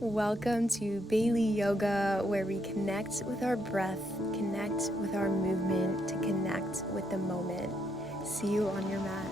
Welcome to Baileyyyoga, where we connect with our breath, connect with our movement, to connect with the moment. See you on your mat.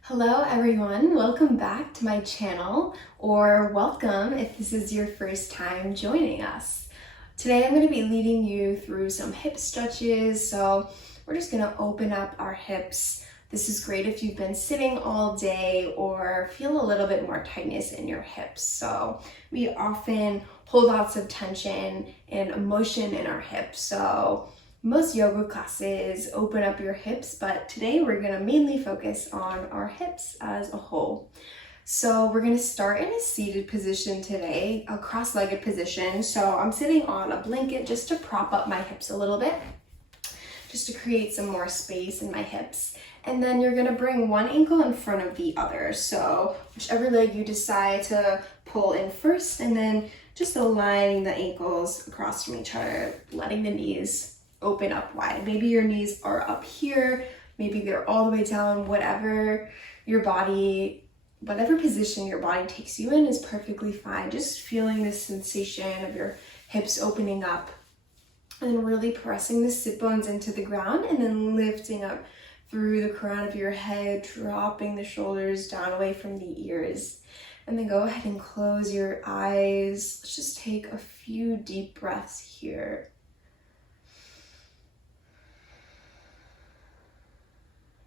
Hello everyone, welcome back to my channel, or welcome if this is your first time joining us. Today I'm going to be leading you through some hip stretches, so we're just going to open up our hips. This is great if you've been sitting all day or feel a little bit more tightness in your hips. So we often hold lots of tension and emotion in our hips. So most yoga classes open up your hips, but today we're going to mainly focus on our hips as a whole. So we're going to start in a seated position today, a cross-legged position. So I'm sitting on a blanket just to prop up my hips a little bit, just to create some more space in my hips. And then you're gonna bring one ankle in front of the other. So whichever leg you decide to pull in first, and then just aligning the ankles across from each other, letting the knees open up wide. Maybe your knees are up here, maybe they're all the way down, whatever position your body takes you in is perfectly fine. Just feeling this sensation of your hips opening up, and then really pressing the sit bones into the ground, and then lifting up through the crown of your head, dropping the shoulders down away from the ears. And then go ahead and close your eyes. Let's just take a few deep breaths here.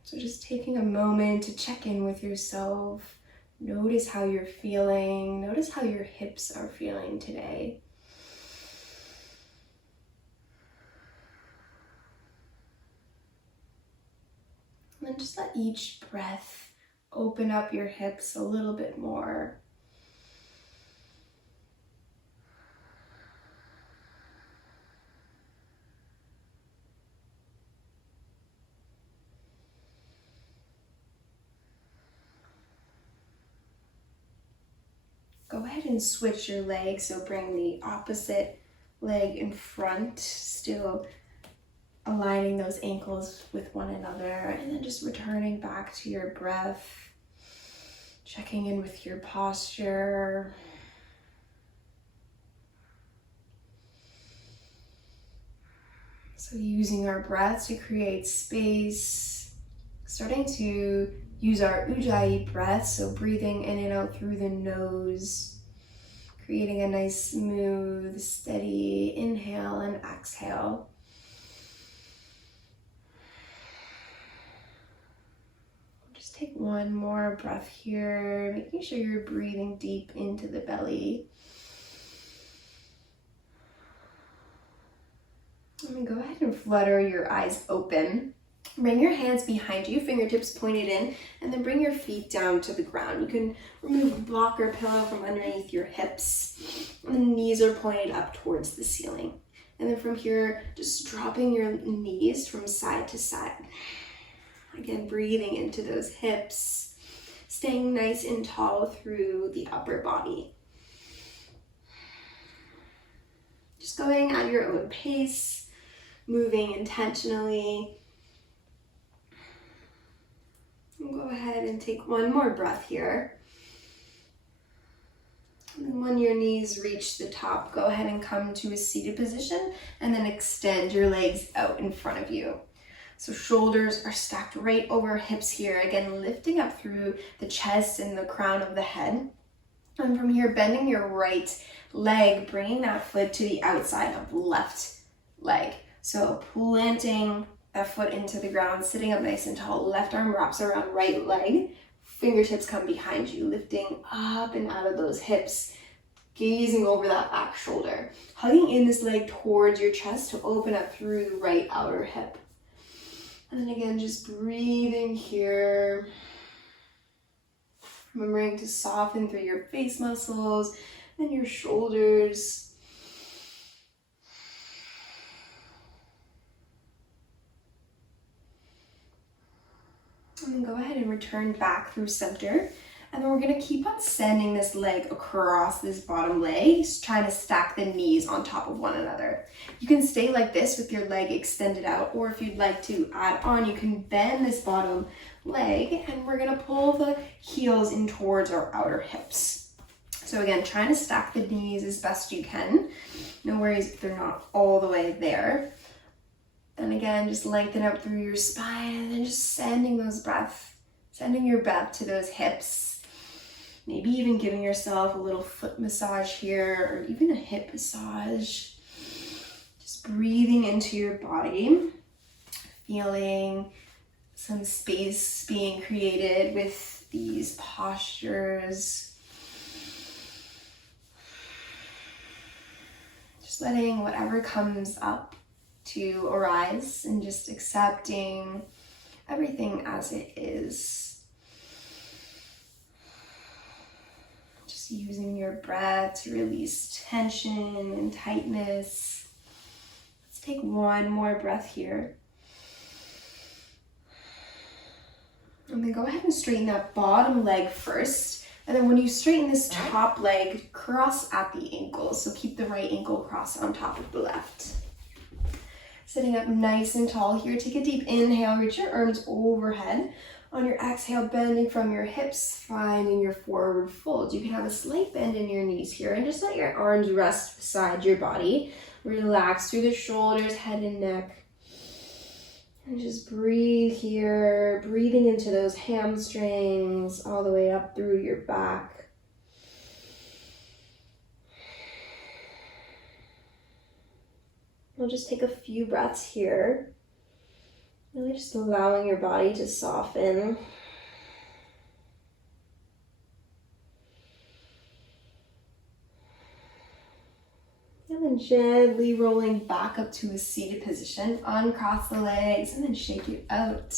So just taking a moment to check in with yourself. Notice how you're feeling. Notice how your hips are feeling today. And then just let each breath open up your hips a little bit more. Go ahead and switch your legs, so bring the opposite leg in front, still aligning those ankles with one another, and then just returning back to your breath, checking in with your posture. So using our breath to create space, starting to use our Ujjayi breath, so breathing in and out through the nose, creating a nice, smooth, steady inhale and exhale. Just take one more breath here, making sure you're breathing deep into the belly. And then go ahead and flutter your eyes open. Bring your hands behind you, fingertips pointed in, and then bring your feet down to the ground. You can remove a block or pillow from underneath your hips. And the knees are pointed up towards the ceiling. And then from here, just dropping your knees from side to side. Again, breathing into those hips, staying nice and tall through the upper body. Just going at your own pace, moving intentionally. And go ahead and take one more breath here. And when your knees reach the top, go ahead and come to a seated position, and then extend your legs out in front of you. So shoulders are stacked right over hips here. Again, lifting up through the chest and the crown of the head. And from here, bending your right leg, bringing that foot to the outside of the left leg. So planting that foot into the ground, sitting up nice and tall. Left arm wraps around right leg. Fingertips come behind you, lifting up and out of those hips. Gazing over that back shoulder. Hugging in this leg towards your chest to open up through the right outer hip. And then again, just breathing here. Remembering to soften through your face muscles and your shoulders. And then go ahead and return back through center. And then we're gonna keep on sending this leg across this bottom leg, trying to stack the knees on top of one another. You can stay like this with your leg extended out, or if you'd like to add on, you can bend this bottom leg, and we're gonna pull the heels in towards our outer hips. So again, trying to stack the knees as best you can. No worries if they're not all the way there. And again, just lengthen out through your spine, and then just sending your breath to those hips. Maybe even giving yourself a little foot massage here, or even a hip massage. Just breathing into your body, feeling some space being created with these postures. Just letting whatever comes up to arise and just accepting everything as it is. Just using your breath to release tension and tightness. Let's take one more breath here. And then go ahead and straighten that bottom leg first. And then when you straighten this top leg, cross at the ankles. So keep the right ankle crossed on top of the left. Sitting up nice and tall here. Take a deep inhale, reach your arms overhead. On your exhale, bending from your hips, finding your forward fold. You can have a slight bend in your knees here, and just let your arms rest beside your body. Relax through the shoulders, head and neck. And just breathe here, breathing into those hamstrings all the way up through your back. We'll just take a few breaths here. Really just allowing your body to soften. And then gently rolling back up to a seated position. Uncross the legs and then shake it out.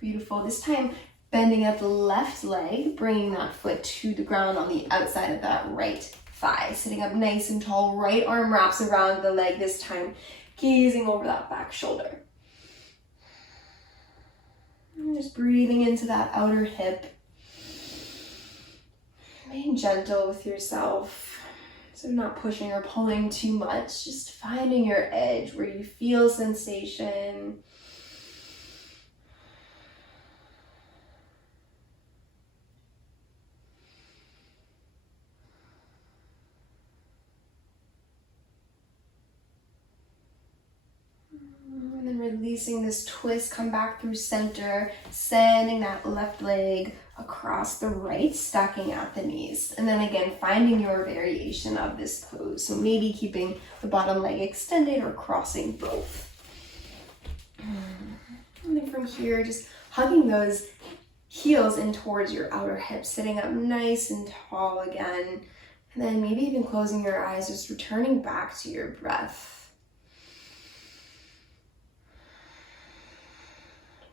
Beautiful. This time, bending at the left leg, bringing that foot to the ground on the outside of that right thigh. Sitting up nice and tall, right arm wraps around the leg this time, gazing over that back shoulder. And just breathing into that outer hip. Being gentle with yourself. So not pushing or pulling too much. Just finding your edge where you feel sensation. Releasing this twist, come back through center, sending that left leg across the right, stacking at the knees. And then again, finding your variation of this pose. So maybe keeping the bottom leg extended or crossing both. And then from here, just hugging those heels in towards your outer hips, sitting up nice and tall again. And then maybe even closing your eyes, just returning back to your breath.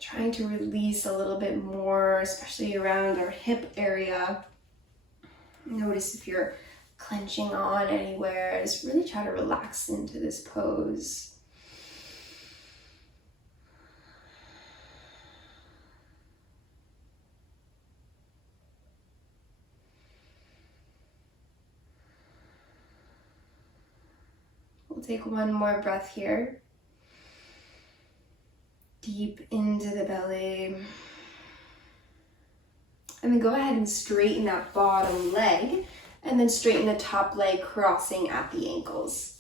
Trying to release a little bit more, especially around our hip area. Notice if you're clenching on anywhere. Just really try to relax into this pose. We'll take one more breath here. Deep into the belly. And then go ahead and straighten that bottom leg, and then straighten the top leg, crossing at the ankles.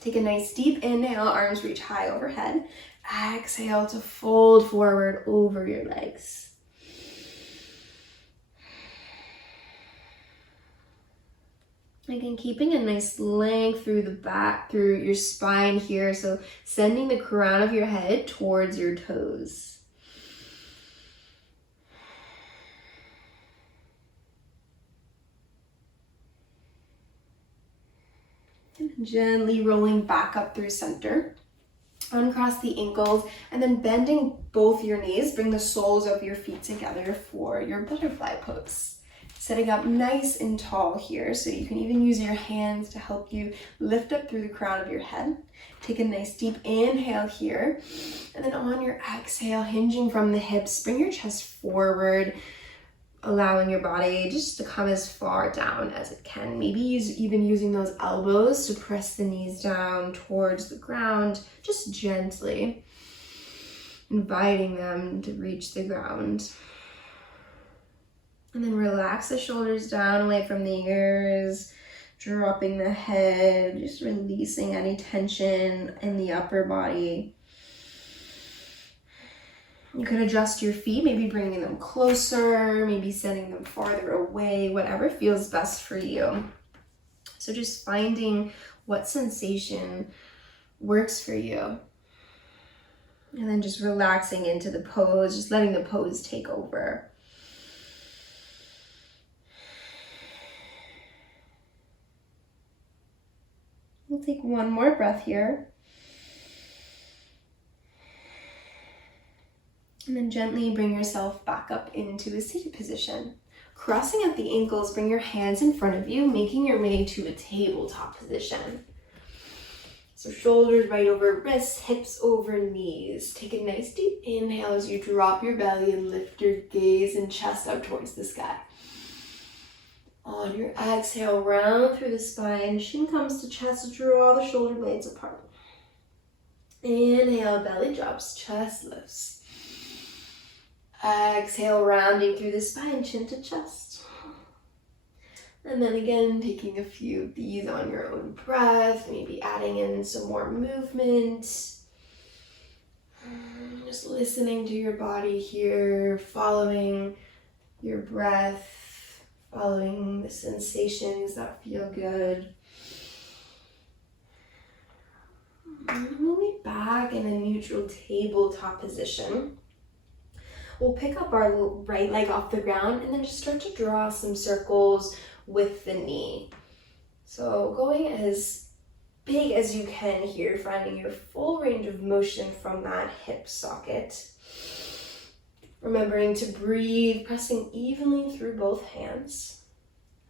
Take a nice deep inhale, arms reach high overhead. Exhale to fold forward over your legs. Again, keeping a nice length through the back, through your spine here. So sending the crown of your head towards your toes. And gently rolling back up through center. Uncross the ankles and then bending both your knees. Bring the soles of your feet together for your butterfly pose. Sitting up nice and tall here, so you can even use your hands to help you lift up through the crown of your head. Take a nice deep inhale here, and then on your exhale, hinging from the hips, bring your chest forward, allowing your body just to come as far down as it can. Maybe even using those elbows to press the knees down towards the ground, just gently inviting them to reach the ground. And then relax the shoulders down away from the ears, dropping the head, just releasing any tension in the upper body. You could adjust your feet, maybe bringing them closer, maybe sending them farther away, whatever feels best for you. So just finding what sensation works for you. And then just relaxing into the pose, just letting the pose take over. We'll take one more breath here. And then gently bring yourself back up into a seated position. Crossing at the ankles, bring your hands in front of you, making your way to a tabletop position. So shoulders right over wrists, hips over knees. Take a nice deep inhale as you drop your belly and lift your gaze and chest up towards the sky. On your exhale, round through the spine, shin comes to chest, draw the shoulder blades apart. Inhale, belly drops, chest lifts. Exhale, rounding through the spine, chin to chest. And then again, taking a few of these on your own breath, maybe adding in some more movement. Just listening to your body here, following your breath, following the sensations that feel good. And we'll be back in a neutral tabletop position. We'll pick up our right leg off the ground and then just start to draw some circles with the knee. So going as big as you can here, finding your full range of motion from that hip socket. Remembering to breathe, pressing evenly through both hands.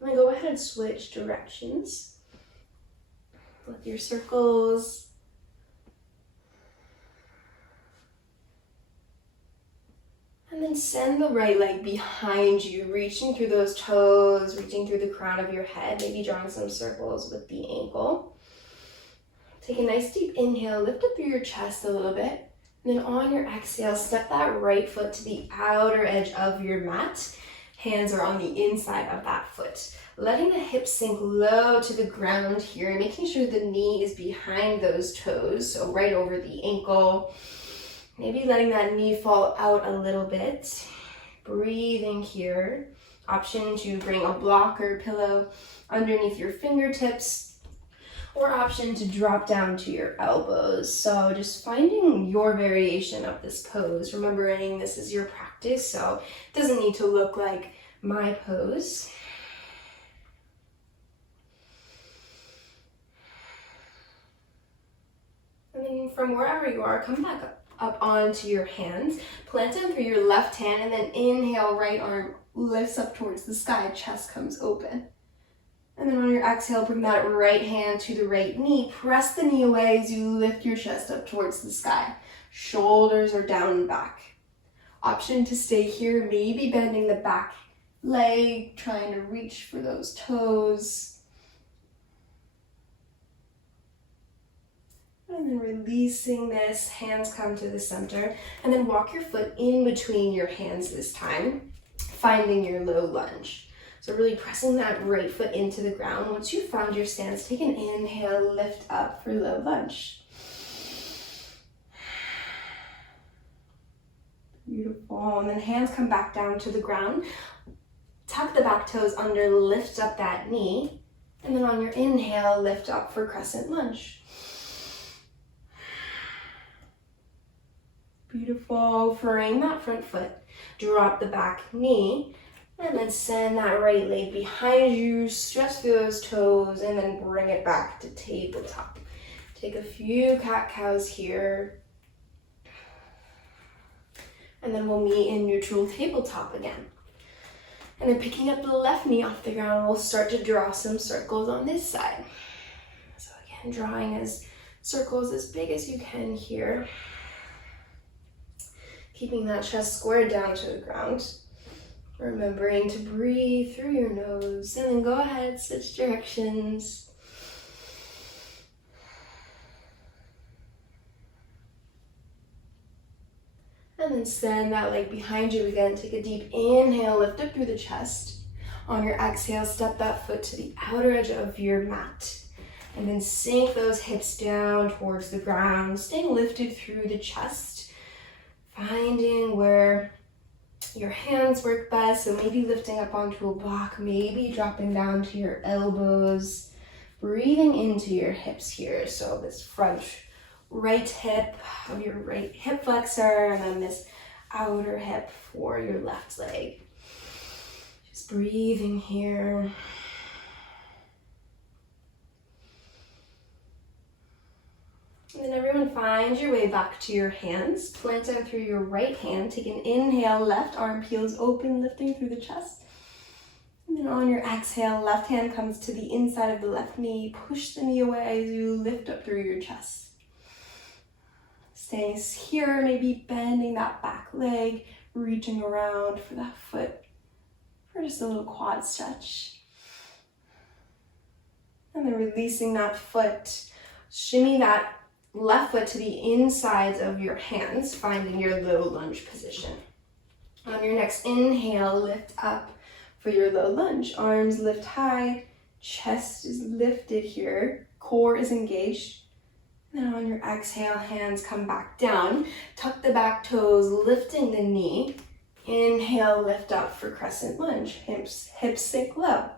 And then go ahead and switch directions with your circles. And then send the right leg behind you, reaching through those toes, reaching through the crown of your head, maybe drawing some circles with the ankle. Take a nice deep inhale, lift up through your chest a little bit. And then on your exhale, step that right foot to the outer edge of your mat. Hands are on the inside of that foot. Letting the hips sink low to the ground here, making sure the knee is behind those toes, so right over the ankle. Maybe letting that knee fall out a little bit. Breathing here. Option to bring a block or pillow underneath your fingertips, or option to drop down to your elbows. So just finding your variation of this pose, remembering this is your practice, so it doesn't need to look like my pose. And then from wherever you are, come back up onto your hands, plant them through your left hand, and then inhale, right arm lifts up towards the sky, chest comes open. And then on your exhale, bring that right hand to the right knee, press the knee away as you lift your chest up towards the sky. Shoulders are down and back. Option to stay here, maybe bending the back leg, trying to reach for those toes. And then releasing this, hands come to the center, and then walk your foot in between your hands this time, finding your low lunge. So really pressing that right foot into the ground. Once you've found your stance, take an inhale, lift up for low lunge. Beautiful, and then hands come back down to the ground. Tuck the back toes under, lift up that knee, and then on your inhale, lift up for crescent lunge. Beautiful. Frame that front foot, drop the back knee, and then send that right leg behind you, stretch through those toes, and then bring it back to tabletop. Take a few cat-cows here, and then we'll meet in neutral tabletop again. And then picking up the left knee off the ground, we'll start to draw some circles on this side. So again, drawing as circles as big as you can here. Keeping that chest squared down to the ground. Remembering to breathe through your nose, and then go ahead, switch directions. And then send that leg behind you again. Take a deep inhale, lift up through the chest. On your exhale, step that foot to the outer edge of your mat. And then sink those hips down towards the ground, staying lifted through the chest. Finding where your hands work best, so maybe lifting up onto a block, maybe dropping down to your elbows, breathing into your hips here. So this front right hip of your right hip flexor, and then this outer hip for your left leg. Just breathing here. And then everyone find your way back to your hands. Plant out through your right hand. Take an inhale, left arm peels open, lifting through the chest. And then on your exhale, left hand comes to the inside of the left knee. Push the knee away as you lift up through your chest. Staying here, maybe bending that back leg, reaching around for that foot for just a little quad stretch. And then releasing that foot. Shimmy that left foot to the insides of your hands, finding your low lunge position. On your next inhale, lift up for your low lunge. Arms lift high, chest is lifted here, core is engaged. Then on your exhale, hands come back down. Tuck the back toes, lifting the knee. Inhale, lift up for crescent lunge. Hips sink low.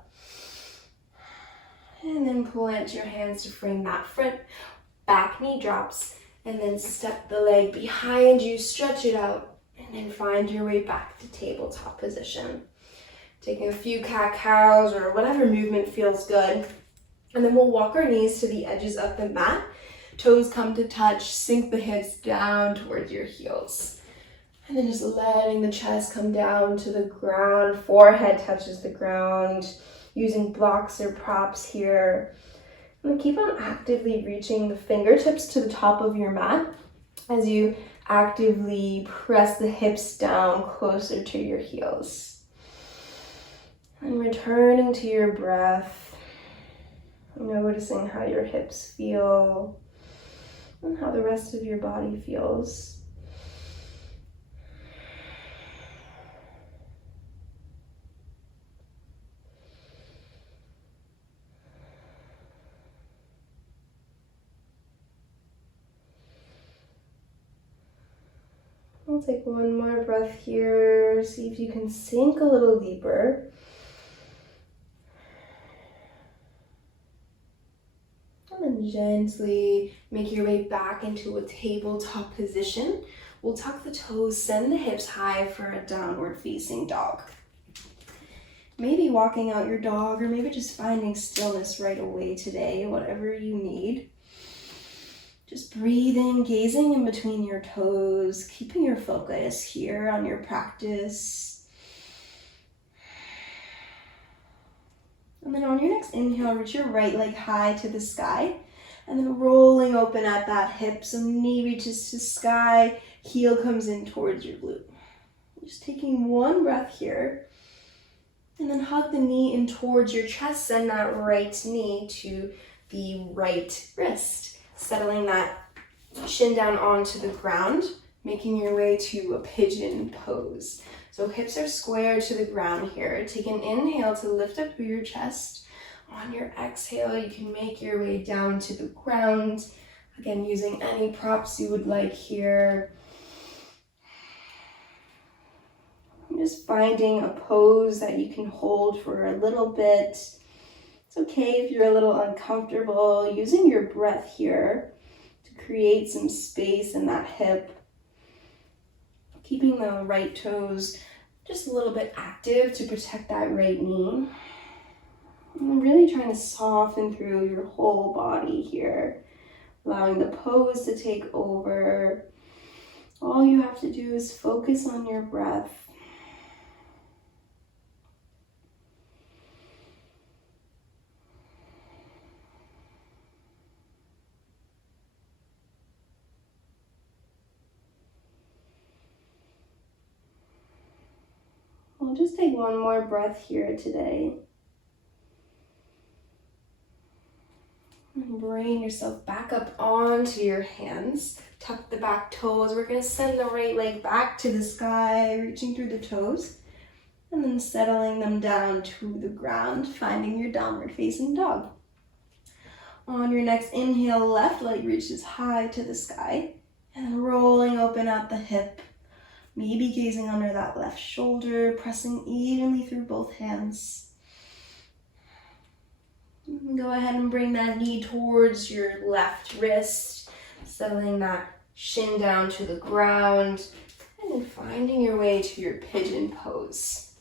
And then plant your hands to frame that front. Back knee drops, and then step the leg behind you, stretch it out, and then find your way back to tabletop position. Taking a few cat-cows or whatever movement feels good. And then we'll walk our knees to the edges of the mat. Toes come to touch, sink the hips down towards your heels. And then just letting the chest come down to the ground, forehead touches the ground, using blocks or props here. And keep on actively reaching the fingertips to the top of your mat as you actively press the hips down closer to your heels. And returning to your breath, noticing how your hips feel and how the rest of your body feels. We'll take one more breath here. See if you can sink a little deeper. And then gently make your way back into a tabletop position. We'll tuck the toes, send the hips high for a downward facing dog. Maybe walking out your dog, or maybe just finding stillness right away today, whatever you need. Just breathing, gazing in between your toes, keeping your focus here on your practice. And then on your next inhale, reach your right leg high to the sky, and then rolling open at that hip, so knee reaches to sky, heel comes in towards your glute. Just taking one breath here, and then hug the knee in towards your chest, send that right knee to the right wrist. Settling that shin down onto the ground, making your way to a pigeon pose. So hips are square to the ground here. Take an inhale to lift up through your chest. On your exhale, you can make your way down to the ground. Again, using any props you would like here. Just finding a pose that you can hold for a little bit. It's okay if you're a little uncomfortable, using your breath here to create some space in that hip. Keeping the right toes just a little bit active to protect that right knee. And really trying to soften through your whole body here, allowing the pose to take over. All you have to do is focus on your breath. We'll just take one more breath here today. And bring yourself back up onto your hands. Tuck the back toes. We're going to send the right leg back to the sky, reaching through the toes. And then settling them down to the ground, finding your downward facing dog. On your next inhale, left leg reaches high to the sky. And rolling open at the hip. Maybe gazing under that left shoulder, pressing evenly through both hands. Go ahead and bring that knee towards your left wrist, settling that shin down to the ground, and then finding your way to your pigeon pose.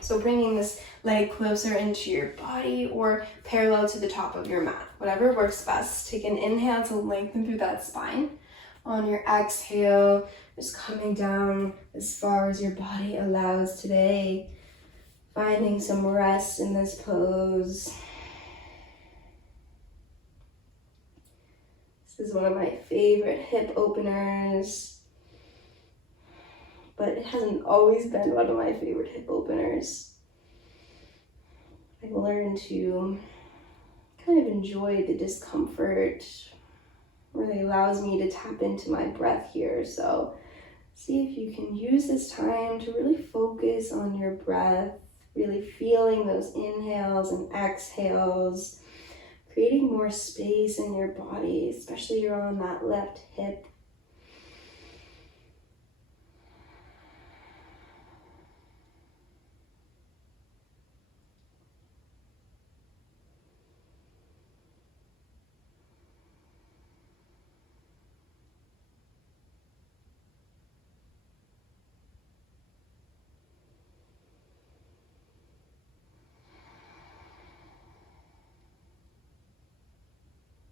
So bringing this leg closer into your body or parallel to the top of your mat, whatever works best. Take an inhale to lengthen through that spine. On your exhale, just coming down as far as your body allows today, finding some rest in this pose. This is one of my favorite hip openers, but it hasn't always been one of my favorite hip openers. I've learned to kind of enjoy the discomfort. Really allows me to tap into my breath here. So see if you can use this time to really focus on your breath, really feeling those inhales and exhales, creating more space in your body, especially around that left hip.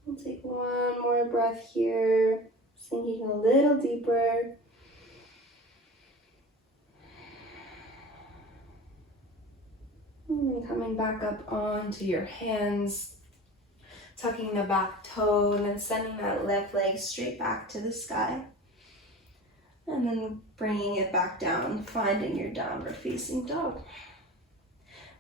We'll take one more breath here, sinking a little deeper. And then coming back up onto your hands, tucking the back toe, and then sending that left leg straight back to the sky. And then bringing it back down, finding your downward facing dog.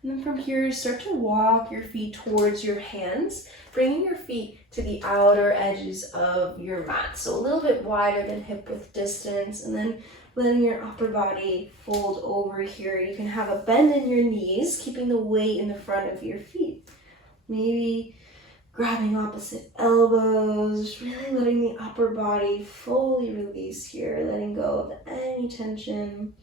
And then from here, start to walk your feet towards your hands, bringing your feet to the outer edges of your mat. So a little bit wider than hip width distance, and then letting your upper body fold over here. You can have a bend in your knees, keeping the weight in the front of your feet. Maybe grabbing opposite elbows, really letting the upper body fully release here, letting go of any tension.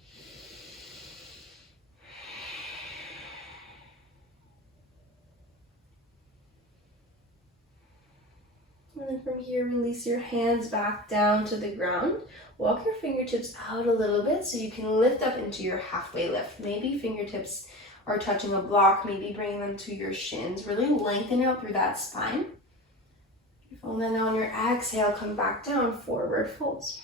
And then from here, release your hands back down to the ground. Walk your fingertips out a little bit so you can lift up into your halfway lift. Maybe fingertips are touching a block, maybe bringing them to your shins. Really lengthen out through that spine. And then on your exhale, come back down, forward folds.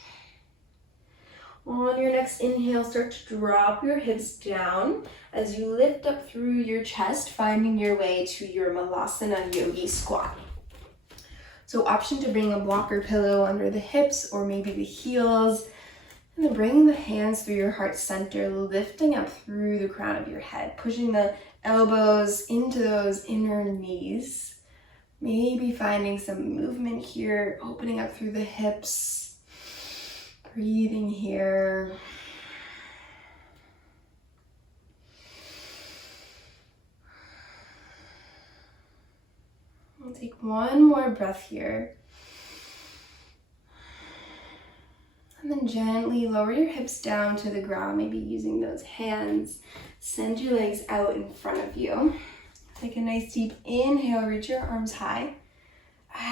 On your next inhale, start to drop your hips down as you lift up through your chest, finding your way to your Malasana Yogi squat. So option to bring a blocker pillow under the hips or maybe the heels, and then bringing the hands through your heart center, lifting up through the crown of your head, pushing the elbows into those inner knees. Maybe finding some movement here, opening up through the hips, breathing here. We'll take one more breath here. And then gently lower your hips down to the ground, maybe using those hands. Send your legs out in front of you. Take a nice deep inhale, reach your arms high.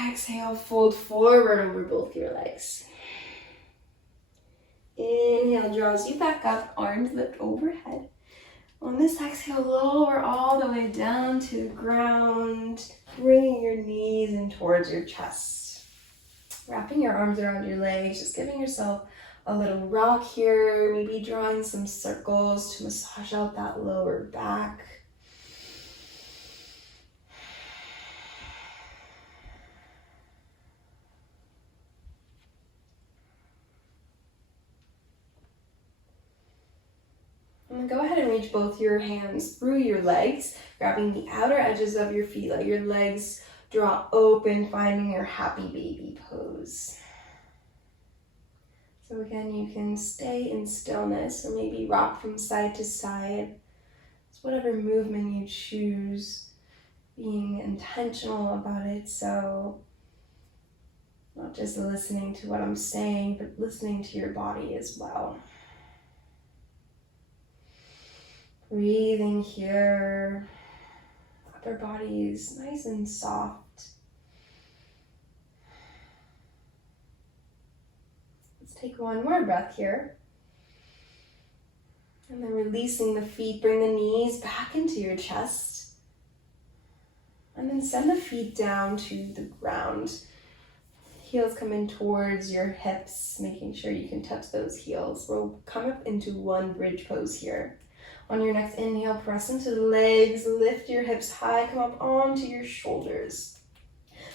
Exhale, fold forward over both your legs. Inhale draws you back up, arms lift overhead. On this exhale, lower all the way down to the ground, bringing your knees in towards your chest. Wrapping your arms around your legs, just giving yourself a little rock here, maybe drawing some circles to massage out that lower back. And then go ahead and reach both your hands through your legs, grabbing the outer edges of your feet. Let your legs draw open, finding your happy baby pose. So again, you can stay in stillness or maybe rock from side to side. It's whatever movement you choose, being intentional about it. So not just listening to what I'm saying, but listening to your body as well. Breathing here, upper body is nice and soft. Let's take one more breath here. And then releasing the feet, bring the knees back into your chest. And then send the feet down to the ground. Heels come in towards your hips, making sure you can touch those heels. We'll come up into one bridge pose here. On your next inhale, press into the legs, lift your hips high, come up onto your shoulders.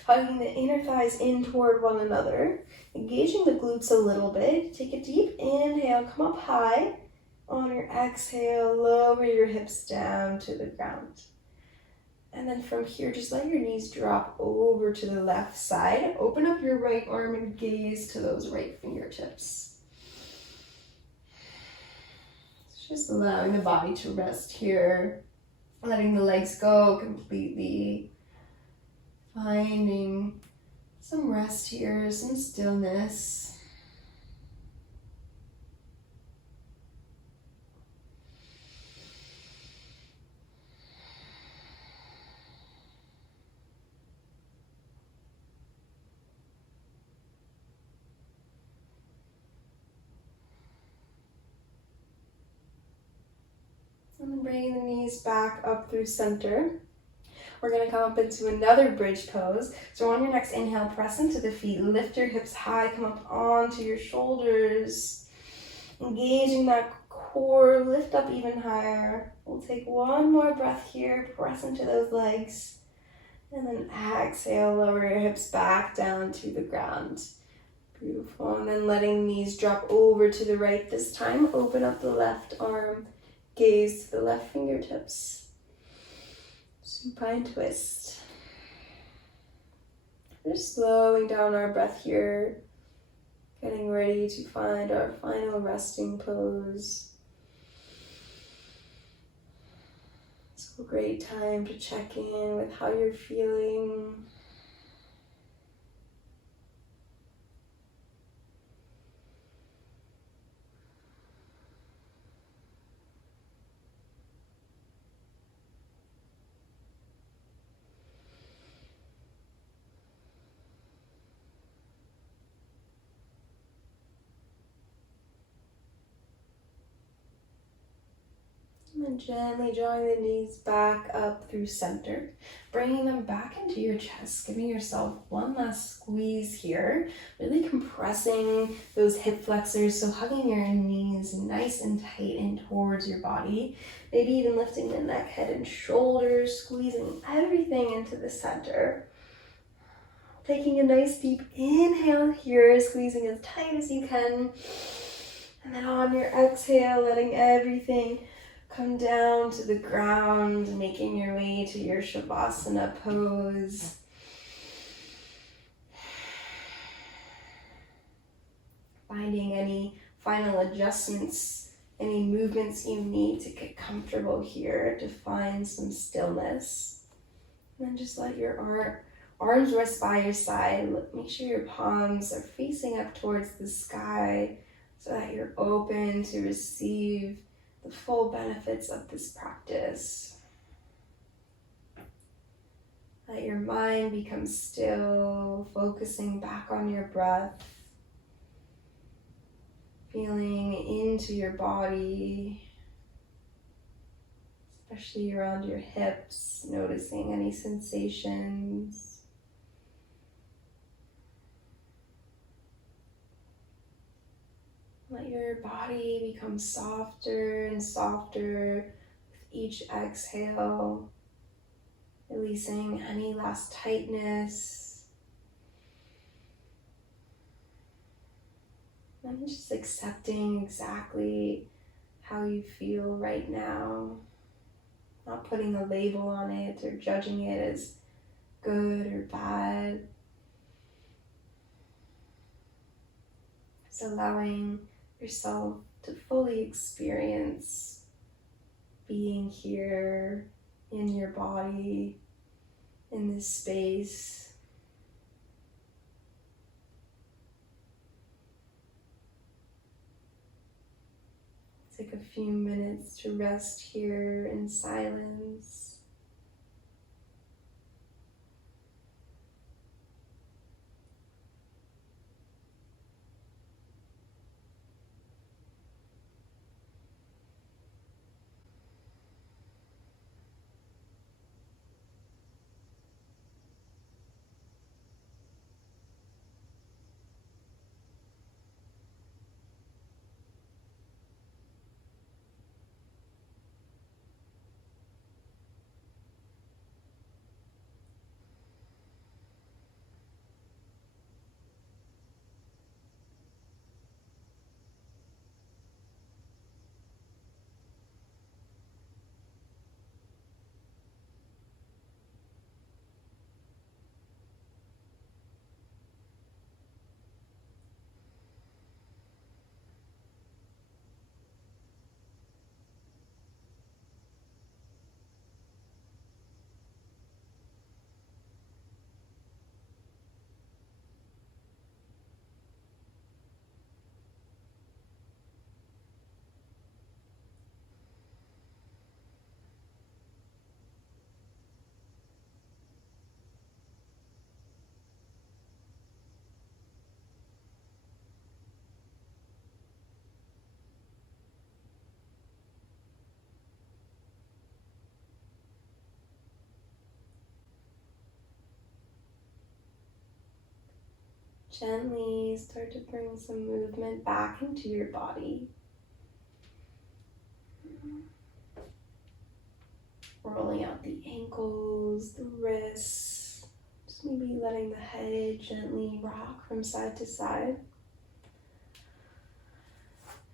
Hugging the inner thighs in toward one another, engaging the glutes a little bit. Take a deep inhale, come up high. On your exhale, lower your hips down to the ground. And then from here, just let your knees drop over to the left side. Open up your right arm and gaze to those right fingertips. Just allowing the body to rest here. Letting the legs go completely. Finding some rest here, some stillness. And then bringing the knees back up through center. We're going to come up into another bridge pose. So on your next inhale, press into the feet. Lift your hips high, come up onto your shoulders. Engaging that core, lift up even higher. We'll take one more breath here. Press into those legs. And then exhale, lower your hips back down to the ground. Beautiful. And then letting knees drop over to the right this time. Open up the left arm. Gaze to the left fingertips. Supine twist. Just slowing down our breath here. Getting ready to find our final resting pose. It's a great time to check in with how you're feeling. And gently drawing the knees back up through center, bringing them back into your chest, giving yourself one last squeeze here, really compressing those hip flexors, so hugging your knees nice and tight in towards your body, maybe even lifting the neck, head, and shoulders, squeezing everything into the center. Taking a nice deep inhale here, squeezing as tight as you can, and then on your exhale, letting everything come down to the ground, making your way to your Savasana pose. Finding any final adjustments, any movements you need to get comfortable here, to find some stillness. And then just let your arms rest by your side. Make sure your palms are facing up towards the sky so that you're open to receive the full benefits of this practice. Let your mind become still, focusing back on your breath, feeling into your body, especially around your hips, noticing any sensations. Let your body become softer and softer with each exhale, releasing any last tightness. And just accepting exactly how you feel right now. Not putting a label on it or judging it as good or bad. Just allowing yourself to fully experience being here in your body, in this space. Take a few minutes to rest here in silence. Gently start to bring some movement back into your body. Rolling out the ankles, the wrists, just maybe letting the head gently rock from side to side.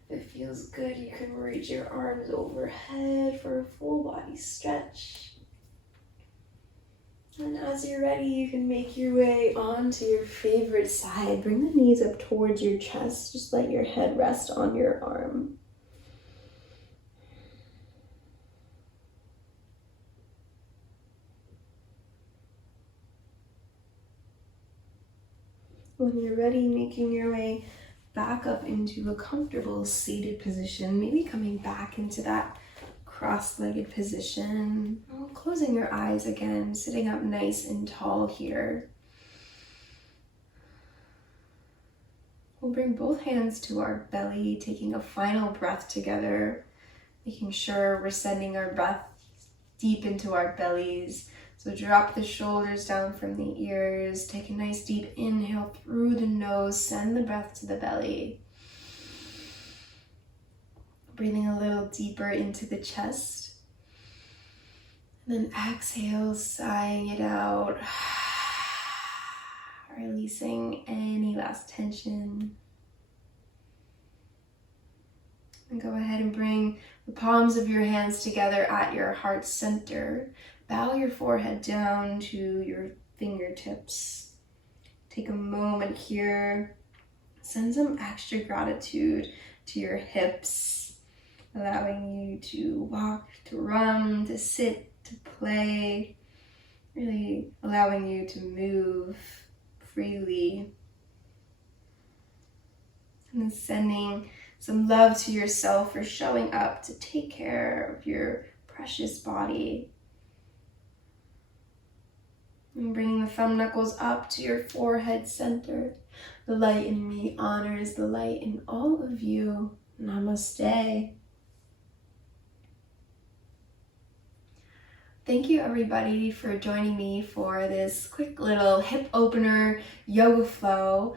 If it feels good, you can reach your arms overhead for a full body stretch. And as you're ready, you can make your way onto your favorite side. Bring the knees up towards your chest. Just let your head rest on your arm. When you're ready, making your way back up into a comfortable seated position, maybe coming back into that cross-legged position. Closing your eyes again, sitting up nice and tall here. We'll bring both hands to our belly, taking a final breath together, making sure we're sending our breath deep into our bellies. So drop the shoulders down from the ears, take a nice deep inhale through the nose, send the breath to the belly. Breathing a little deeper into the chest. And then exhale, sighing it out. Releasing any last tension. And go ahead and bring the palms of your hands together at your heart center. Bow your forehead down to your fingertips. Take a moment here. Send some extra gratitude to your hips, allowing you to walk, to run, to sit, to play, really allowing you to move freely. And then sending some love to yourself for showing up to take care of your precious body. And bringing the thumb knuckles up to your forehead center. The light in me honors the light in all of you. Namaste. Thank you everybody for joining me for this quick little hip opener yoga flow.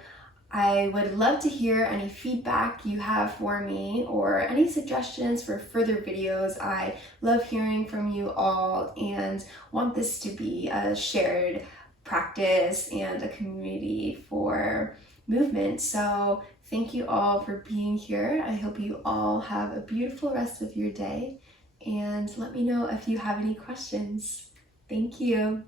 I would love to hear any feedback you have for me or any suggestions for further videos. I love hearing from you all and want this to be a shared practice and a community for movement. So Thank you all for being here. I hope you all have a beautiful rest of your day, and let me know if you have any questions. Thank you.